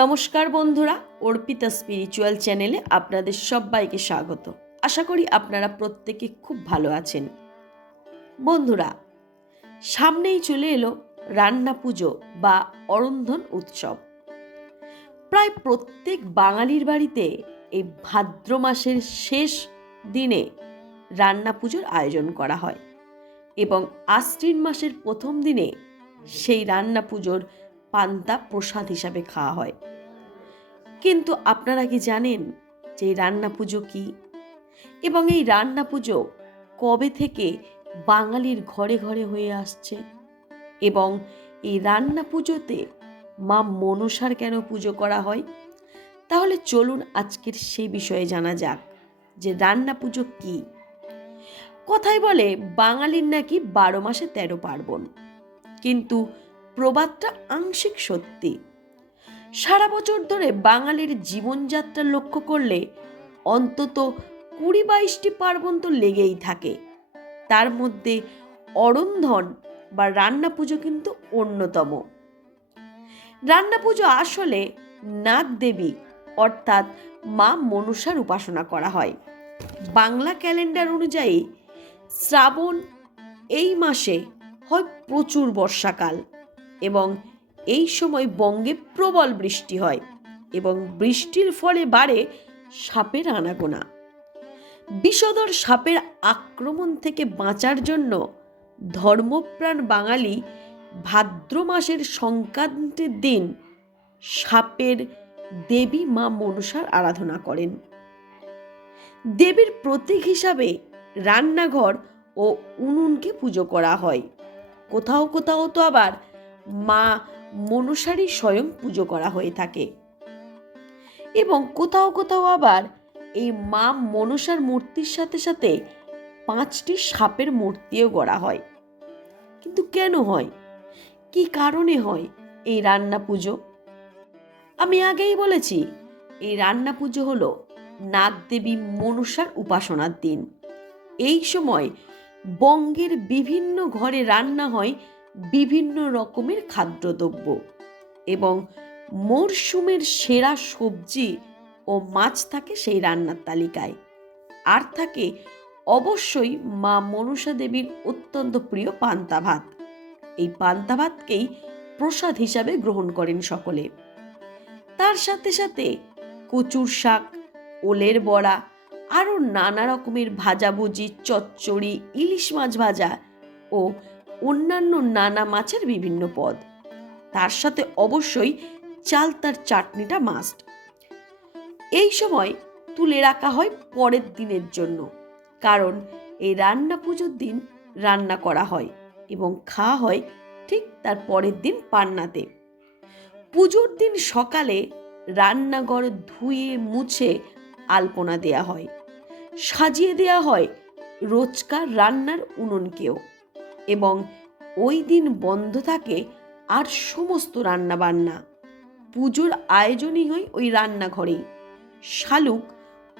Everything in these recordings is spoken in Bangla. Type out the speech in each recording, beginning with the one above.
নমস্কার বন্ধুরা, অর্পিতা স্পিরিচুয়াল চ্যানেলে আপনাদের সবাইকে স্বাগত। আশা করি আপনারা প্রত্যেকে খুব ভালো আছেন। বন্ধুরা, সামনেই চলে এলো রান্না পুজো বা অরন্ধন উৎসব। প্রায় প্রত্যেক বাঙালির বাড়িতে এই ভাদ্র মাসের শেষ দিনে রান্না পুজোর আয়োজন করা হয় এবং আশ্বিন মাসের প্রথম দিনে সেই রান্না পুজোর পান্তা প্রসাদ হিসাবে খাওয়া হয়। কিন্তু আপনারা কি জানেন যে রান্না পুজো কী এবং এই রান্না পুজো কবে থেকে বাঙালির ঘরে ঘরে হয়ে আসছে এবং এই রান্না পুজোতে মা মনসার কেন পুজো করা হয়? তাহলে চলুন আজকের সেই বিষয়ে জানা যাক যে রান্না পুজো কী। কথায় বলে বাঙালির নাকি 12 মাসে 13 পার্বণ, কিন্তু প্রবাদটা আংশিক সত্যি। সারা বছর ধরে বাঙালির জীবনযাত্রা লক্ষ্য করলে অন্তত 20-22টি পার্বণ তো লেগেই থাকে। তার মধ্যে অরন্ধন বা রান্না পুজো কিন্তু অন্যতম। রান্না পুজো আসলে নাগ দেবী অর্থাৎ মা মনসার উপাসনা করা হয়। বাংলা ক্যালেন্ডার অনুযায়ী শ্রাবণ এই মাসে হয় প্রচুর বর্ষাকাল এবং এই সময় বঙ্গে প্রবল বৃষ্টি হয় এবং বৃষ্টির ফলে বাড়ে সাপের আনাগোনা। বিষধর সাপের আক্রমণ থেকে বাঁচার জন্য ধর্মপ্রাণ বাঙালি ভাদ্র মাসের সংক্রান্তির দিন সাপের দেবী মা মনসার আরাধনা করেন। দেবীর প্রতীক হিসাবে রান্নাঘর ও উনুনকে পুজো করা হয়। কোথাও কোথাও তো আবার মা মনসারই স্বয়ং পুজো করা হয়ে থাকে এবং কোথাও কোথাও আবার এই মা মনসার মূর্তির সাথে সাথে 5টি সাপের মূর্তিও গড়া হয়। কিন্তু কেন হয়, কি কারণে হয় এই রান্না পুজো? আমি আগেই বলেছি, এই রান্না পুজো হলো নাগদেবী মনসার উপাসনার দিন। এই সময় বঙ্গের বিভিন্ন ঘরে রান্না হয় বিভিন্ন রকমের খাদ্যদ্রব্য এবং মরশুমের সেরা সবজি ও মাছ থাকে সেই রান্নার তালিকায়। আর থাকে অবশ্যই মা মনসা দেবীর অত্যন্ত প্রিয় পান্তা ভাত। এই পান্তা ভাতকেই প্রসাদ হিসাবে গ্রহণ করেন সকলে। তার সাথে সাথে কচুর শাক, ওলের বড়া, আরও নানা রকমের ভাজাভুজি, চচ্চড়ি, ইলিশ মাছ ভাজা ও অন্যান্য নানা মাছের বিভিন্ন পদ। তার সাথে অবশ্যই চালতার চাটনিটা মাস্ট। এই সময় তুলে রাখা হয় পরের দিনের জন্য, কারণ এই রান্না পুজোর দিন রান্না করা হয় এবং খাওয়া হয় ঠিক তার পরের দিন পান্নাতে। পুজোর দিন সকালে রান্নাঘর ধুয়ে মুছে আলপনা দেয়া হয়, সাজিয়ে দেয়া হয় রোজকার রান্নার উনুনকেও এবং ওই দিন বন্ধ থাকে আর সমস্ত রান্না বান্না। পুজোর আয়োজনই হয় ওই রান্নাঘরেই। শালুক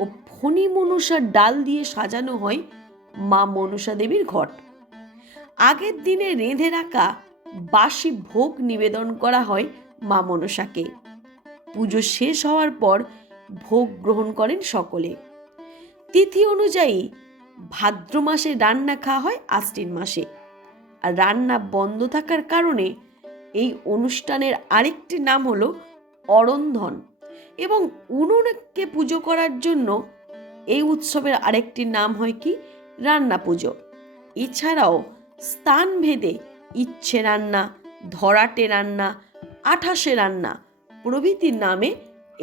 ও ফণি মনসার ডাল দিয়ে সাজানো হয় মা মনসা দেবীর ঘট। আগের দিনে রেঁধে রাখা বাসি ভোগ নিবেদন করা হয় মা মনসাকে। পুজো শেষ হওয়ার পর ভোগ গ্রহণ করেন সকলে। তিথি অনুযায়ী ভাদ্র মাসে রান্না খাওয়া হয় আশ্বিন মাসে। আর রান্না বন্ধ থাকার কারণে এই অনুষ্ঠানের আরেকটি নাম হলো অরন্ধন এবং উনুনকে পুজো করার জন্য এই উৎসবের আরেকটি নাম হয় কি রান্না পুজো। এছাড়াও স্থান ভেদে ইচ্ছে রান্না, ধরাটে রান্না, আঠাশে রান্না প্রভৃতির নামে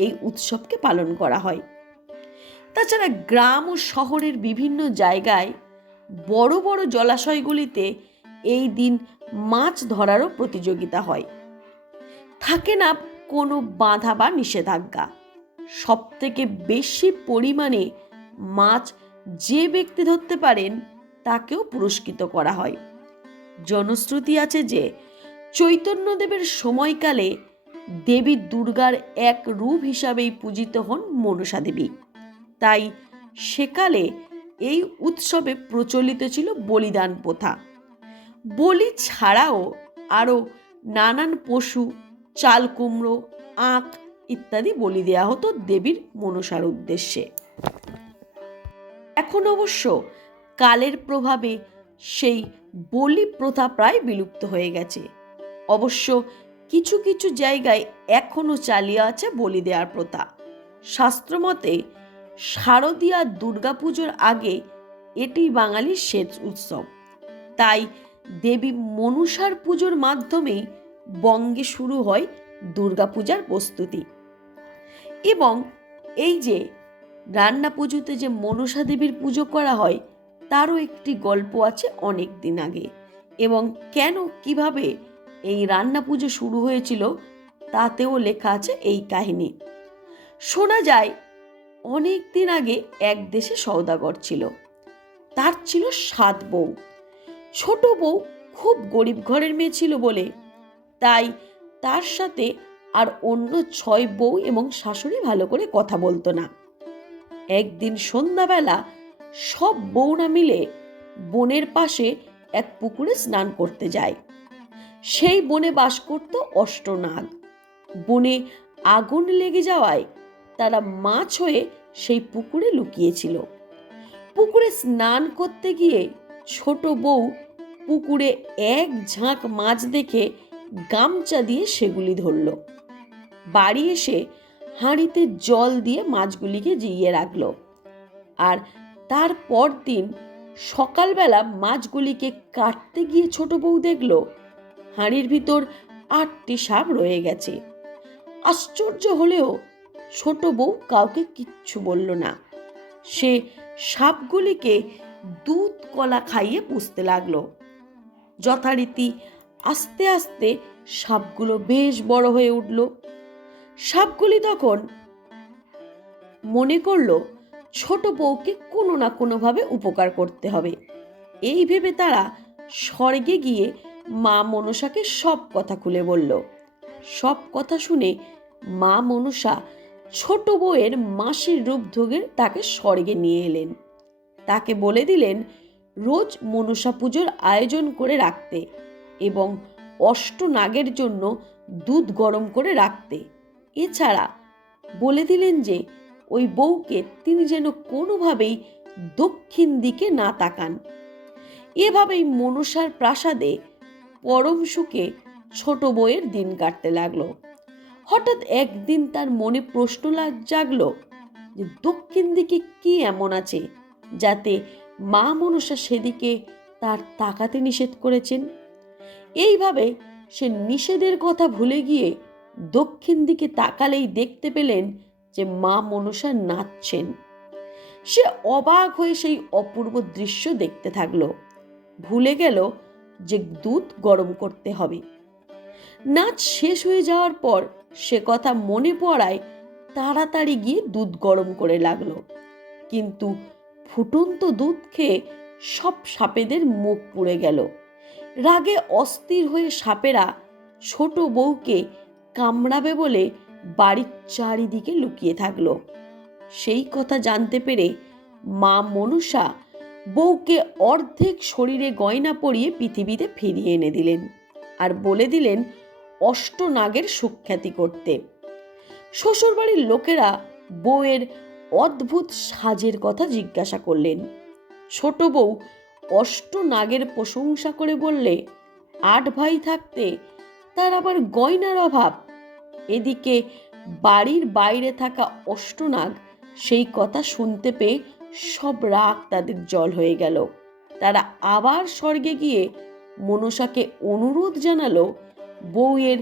এই উৎসবকে পালন করা হয়। তাছাড়া গ্রাম ও শহরের বিভিন্ন জায়গায় বড় বড় জলাশয়গুলিতে এই দিন মাছ ধরারও প্রতিযোগিতা হয়। থাকে না কোনো বাধা বা নিষেধাজ্ঞা। সবথেকে বেশি পরিমাণে মাছ যে ব্যক্তি ধরতে পারেন তাকেও পুরস্কৃত করা হয়। জনশ্রুতি আছে যে চৈতন্যদেবের সময়কালে দেবী দুর্গার এক রূপ হিসাবেই পূজিত হন মনসা দেবী। তাই সেকালে এই উৎসবে প্রচলিত ছিল বলিদান প্রথা। বলি ছাড়াও আরও নানান পশু, চাল কুমড়ো, আখ ইত্যাদি বলি দেওয়া হতো দেবীর মনসার উদ্দেশ্যে। এখন অবশ্য কালের প্রভাবে সেই বলি প্রথা প্রায় বিলুপ্ত হয়ে গেছে। অবশ্য কিছু কিছু জায়গায় এখনও চালিয়ে আছে বলি দেওয়ার প্রথা। শাস্ত্রমতে শারদীয়া দুর্গাপুজোর আগে এটি বাঙালির শেষ উৎসব। তাই দেবী মনসার পুজোর মাধ্যমেই বঙ্গে শুরু হয় দুর্গাপূজার প্রস্তুতি। এবং এই যে রান্না পুজোতে যে মনসা দেবীর পুজো করা হয় তারও একটি গল্প আছে অনেক দিন আগে, এবং কেন কিভাবে এই রান্না পুজো শুরু হয়েছিল তাতেও লেখা আছে এই কাহিনী। শোনা যায় অনেক দিন আগে এক দেশে সওদাগর ছিল। তার ছিল 7 বউ। ছোট বউ খুব গরিব ঘরের মেয়ে ছিল বলে তাই তার সাথে আর অন্য 6 বউ এবং শাশুড়ি ভালো করে কথা বলতো না। একদিন সন্ধ্যাবেলা সব বউরা মিলে বনের পাশে এক পুকুরে স্নান করতে যায়। সেই বনে বাস করত অষ্টনাগ। বনে আগুন লেগে যাওয়ায় তারা মাছ হয়ে সেই পুকুরে লুকিয়েছিল। পুকুরে স্নান করতে গিয়ে ছোট বউ পুকুরে এক ঝাঁক মাছ দেখে গামছা দিয়ে সেগুলি ধরল। বাড়ি এসে হাঁড়িতে জল দিয়ে মাছগুলিকে জিইয়ে রাখল। আর তারপর দিন সকালবেলা মাছগুলিকে কাটতে গিয়ে ছোট বউ দেখল হাঁড়ির ভিতর 8টি সাপ রয়ে গেছে। আশ্চর্য হলেও ছোট বউ কাউকে কিচ্ছু বলল না। সে সাপগুলিকে দুধ কলা খাইয়ে পুষতে লাগলো। যথারীতি আস্তে আস্তে সাপগুলো বেশ বড় হয়ে উঠল। সাপগুলি তখন মনে করলো ছোট বউকে কোনো না কোনোভাবে উপকার করতে হবে। এই ভেবে তারা স্বর্গে গিয়ে মা মনসাকে সব কথা খুলে বলল। সব কথা শুনে মা মনসা ছোট বউয়ের মাসির রূপ ধরে তাকে স্বর্গে নিয়ে এলেন। তাকে বলে দিলেন রোজ মনসা পুজোর আয়োজন করে রাখতে এবং অষ্টনাগের জন্য দুধ গরম করে রাখতে। এছাড়া বলে দিলেন যে ওই বউকে তিনি যেন কোনোভাবেই দক্ষিণ দিকে না তাকান। এভাবেই মনসার প্রাসাদে পরম সুখে ছোট বউয়ের দিন কাটতে লাগলো। হঠাৎ একদিন তার মনে প্রশ্ন জাগলো যে দক্ষিণ দিকে কি এমন আছে যাতে মা মনসা সেদিকে তার তাকাতে নিষেধ করেছেন। এইভাবে সে নিষেধের কথা ভুলে গিয়ে দক্ষিণ দিকে তাকালেই দেখতে পেলেন যে মা মনসা নাচছেন। সে অবাক হয়ে সেই অপূর্ব দৃশ্য দেখতে থাকলো। ভুলে গেল যে দুধ গরম করতে হবে। নাচ শেষ হয়ে যাওয়ার পর সে কথা মনে পড়ায় তাড়াতাড়ি গিয়ে দুধ গরম করে লাগলো। কিন্তু ফুটন্ত দুধ খেয়ে সব সাপেদের মুখ পুড়ে গেল। রাগে অস্থির হয়ে সাপেরা ছোট বউকে কামড়াবে বলে বাড়ির চারিদিকে লুকিয়ে থাকলো। সেই কথা জানতে পেরে মা মনসা বউকে অর্ধেক শরীরে গয়না পরিয়ে পৃথিবীতে ফিরিয়ে এনে দিলেন আর বলে দিলেন অষ্টনাগের সুখ্যাতি করতে। শ্বশুরবাড়ির লোকেরা বউয়ের অদ্ভুত সাজের কথা জিজ্ঞাসা করলেন। ছোট বউ অষ্টনাগের প্রশংসা করে বললে 8 ভাই থাকতে তার আবার গয়নার অভাব। এদিকে বাড়ির বাইরে থাকা অষ্টনাগ সেই কথা শুনতে পেয়ে সব রাগ তাদের জল হয়ে গেল। তারা আবার স্বর্গে গিয়ে মনসাকে অনুরোধ জানালো বউয়ের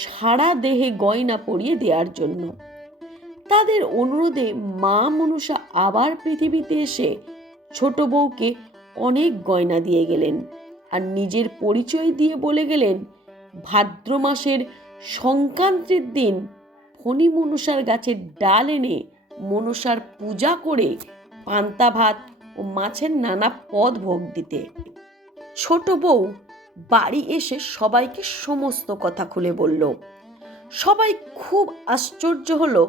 সারা দেহে গয়না পরিয়ে দেওয়ার জন্য। তাদের অনুরোধে মা মনসা আবার পৃথিবীতে এসে ছোট বউকে অনেক গয়না দিয়ে গেলেন আর নিজের পরিচয় দিয়ে বলে গেলেন ভাদ্র মাসের সংক্রান্তির দিন ফণী মনসার গাছের ডাল এনে মনসার পূজা করে পান্তা ভাত ও মাছের নানা পদ ভোগ দিতে। ছোট বউ বাড়ি এসে সবাইকে সমস্ত কথা খুলে বলল। সবাই খুব আশ্চর্য হলো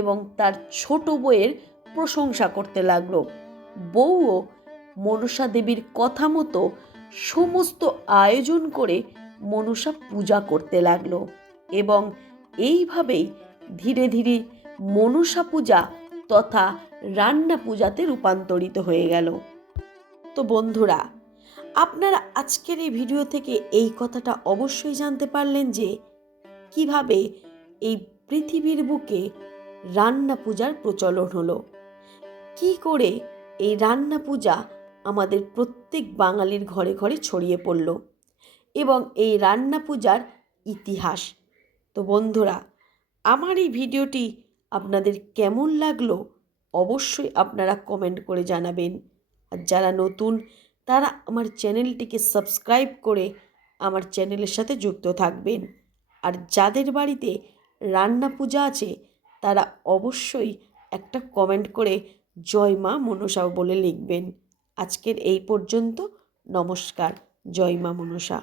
এবং তার ছোট বউয়ের প্রশংসা করতে লাগলো। বউও মনসা দেবীর কথা মতো সমস্ত আয়োজন করে মনসা পূজা করতে লাগলো এবং এইভাবেই ধীরে ধীরে মনসা পূজা তথা রান্না পূজাতে রূপান্তরিত হয়ে গেল। তো বন্ধুরা, আপনারা আজকের এই ভিডিও থেকে এই কথাটা অবশ্যই জানতে পারলেন যে কিভাবে এই পৃথিবীর বুকে রান্না পূজার প্রচলন হলো, কি করে এই রান্না পূজা আমাদের প্রত্যেক বাঙালির ঘরে ঘরে ছড়িয়ে পড়ল এবং এই রান্না পূজার ইতিহাস। তো বন্ধুরা, আমার এই ভিডিওটি আপনাদের কেমন লাগলো অবশ্যই আপনারা কমেন্ট করে জানাবেন। আর যারা নতুন তারা আমার চ্যানেলটিকে সাবস্ক্রাইব করে আমার চ্যানেলের সাথে যুক্ত থাকবেন। আর যাদের বাড়িতে রান্না পূজা আছে তারা অবশ্যই একটা কমেন্ট করে জয় মা মনসা বলে লিখবেন। আজকের এই পর্যন্ত। নমস্কার। জয় মা মনসা।